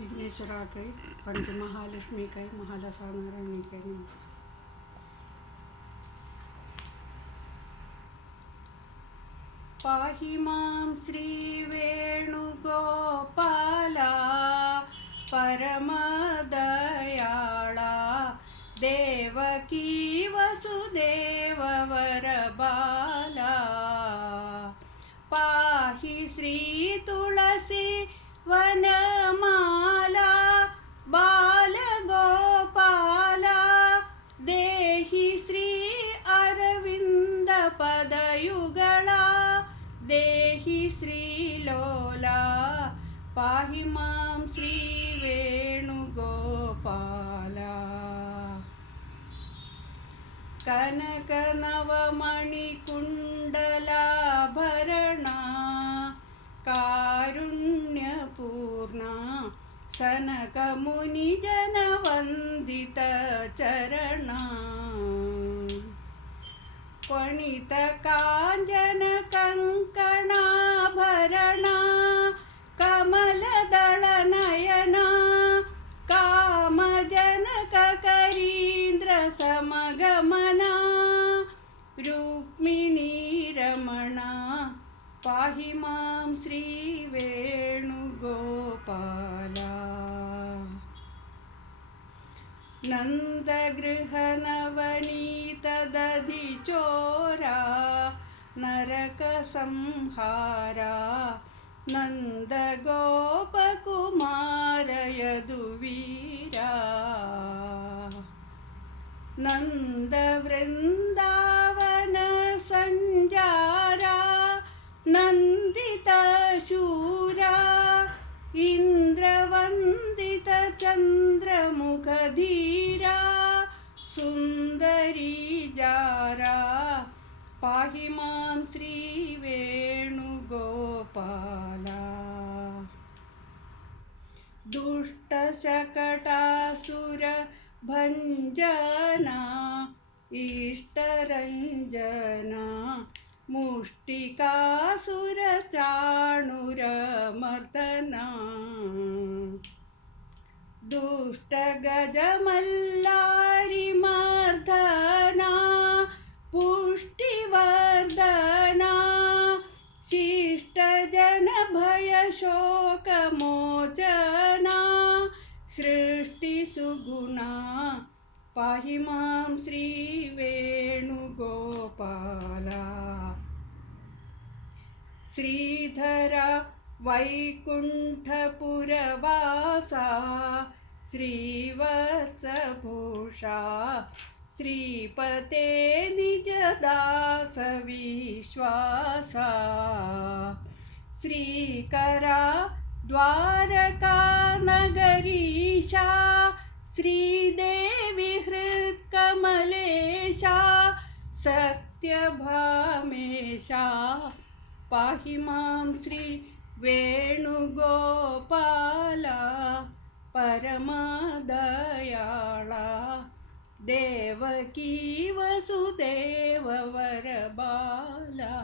विघ्नेश्वराकै पण्डित महालक्ष्मीकै महालसा नारायणीकै नमस्कार। पाहि मां श्री वेणुगोपाला परमदयाळा देवकी वसुदेव वरबाला। पाहि श्री तुलसी वनमाला बालगोपाला देहि श्री अरविंद पदयुगला देहि श्रीलोला। पाहि मां श्री वेणुगोपाला। कनक नवमणिकुण्डलाभरणा कारुण्यपूर्णा सनकमुनिजनवन्दित चरणा। पणितकाञ्चन कङ्कणाभरणा कमलदलनयना कामजनककरीन्द्रसमगमना रुक्मिणीरमणा। पाहि मां श्री वेणुगोपाला। नन्दगृहनवनीतदधिचोरा नरकसंहारा नन्दगोपकुमार यदुवीरा। नन्दवृन्दावन सञ्जारा नन्दितशूरा इन्द्रवन्दित चन्द्रमुखधीरा सुन्दरी जारा। पाहि मां श्री वेणुगोपाला। दुष्टशकटासुर भञ्जना इष्टरञ्जना मुष्टिकासुरचाणूरमर्दना। दुष्टगजमल्लारिमर्दना पुष्टिवर्धना शिष्टजनभयशोकमोचना सृष्टिसुगुणा। पाहि मां श्री वेणुगोपाला। श्रीधरा वैकुण्ठपुरवासा श्रीवत्सभूषा श्रीपते निजदासविश्वासा। श्रीकरा द्वारकानगरीशा श्रीदेवी हृत्कमलेशा सत्यभामेशा। पाहि मां श्री वेणुगोपाला परमदयाळा देवकी वसुदेव वरबाला।